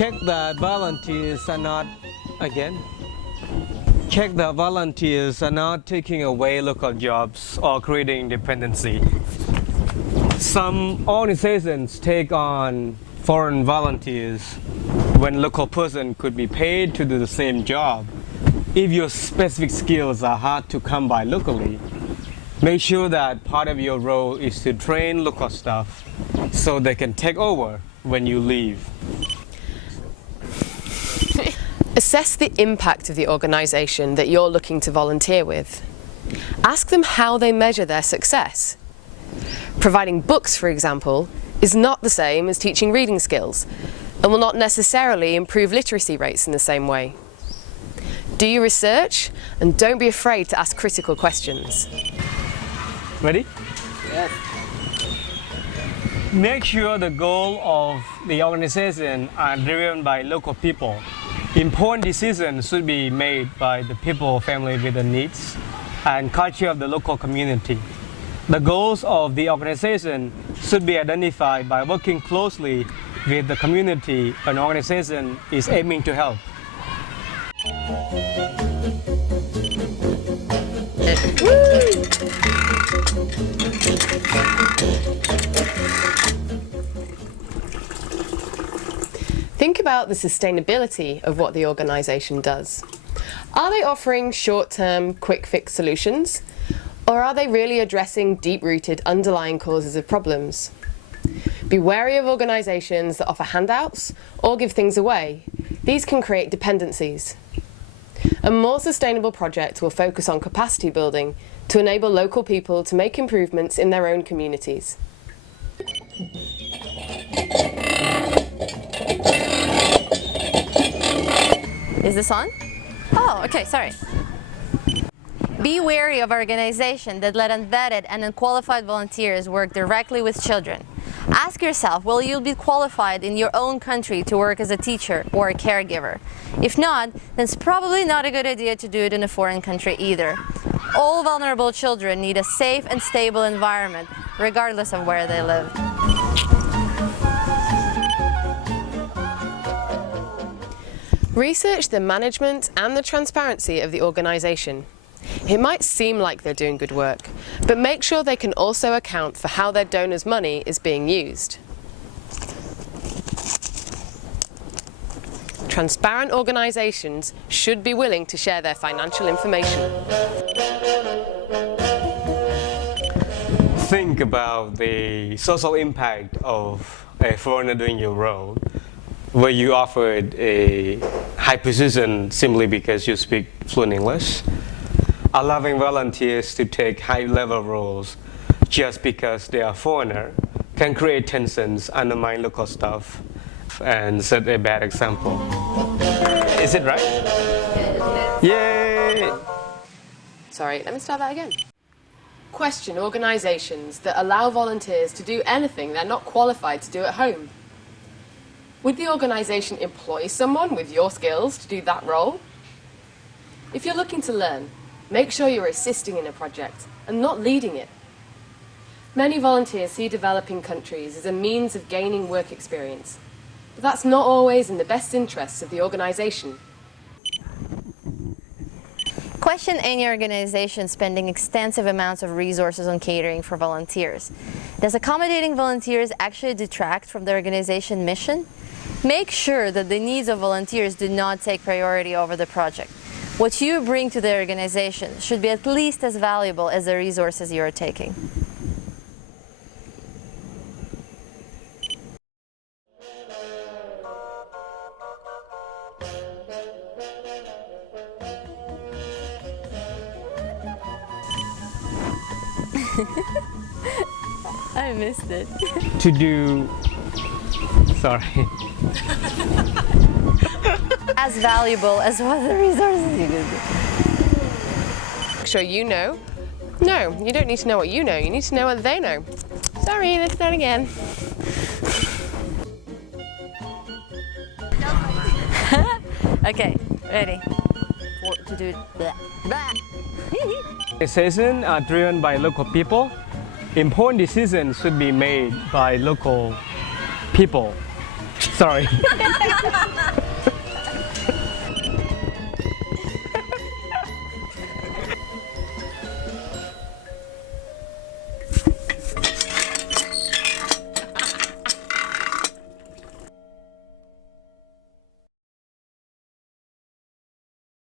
Check that volunteers are not, again, check that volunteers are not taking away local jobs or creating dependency. Some organizations take on foreign volunteers when local person could be paid to do the same job. If your specific skills are hard to come by locally, make sure that part of your role is to train local staff so they can take over when you leave. Assess the impact of the organisation that you're looking to volunteer with. Ask them how they measure their success. Providing books, for example, is not the same as teaching reading skills and will not necessarily improve literacy rates in the same way. Do your research and don't be afraid to ask critical questions. Ready? Yes. Make sure the goal of the organization are driven by local people. Important decisions should be made by the people familiar with the needs and culture of the local community. The goals of the organization should be identified by working closely with the community an organization is aiming to help. Think about the sustainability of what the organisation does. Are they offering short-term, quick-fix solutions? Or are they really addressing deep-rooted underlying causes of problems? Be wary of organisations that offer handouts or give things away. These can create dependencies. A more sustainable project will focus on capacity building to enable local people to make improvements in their own communities. Is this on? Oh, okay, sorry. Be wary of organizations that let unvetted and unqualified volunteers work directly with children. Ask yourself, will you be qualified in your own country to work as a teacher or a caregiver? If not, then it's probably not a good idea to do it in a foreign country either. All vulnerable children need a safe and stable environment, regardless of where they live. Research the management and the transparency of the organisation. It might seem like they're doing good work, but make sure they can also account for how their donors' money is being used. Transparent organisations should be willing to share their financial information. Think about the social impact of a foreigner doing your role. Were you offered a high position simply because you speak fluent English? Allowing volunteers to take high-level roles just because they are foreigner can create tensions, undermine local staff, and set a bad example. Is it right? Yay! Sorry, let me start that again. Question organisations that allow volunteers to do anything they're not qualified to do at home. Would the organisation employ someone with your skills to do that role? If you're looking to learn, make sure you're assisting in a project and not leading it. Many volunteers see developing countries as a means of gaining work experience, but that's not always in the best interests of the organisation. Question any organization spending extensive amounts of resources on catering for volunteers. Does accommodating volunteers actually detract from the organization mission? Make sure that the needs of volunteers do not take priority over the project. What you bring to the organization should be at least as valuable as the resources you are taking. I missed it. To do, sorry. As valuable as what the resources you did. Make sure you know. No, you don't need to know what you know. You need to know what they know. Sorry, let's start again. Okay, ready. To do that. Organizations are driven by local people. Important decisions should be made by local people. Sorry.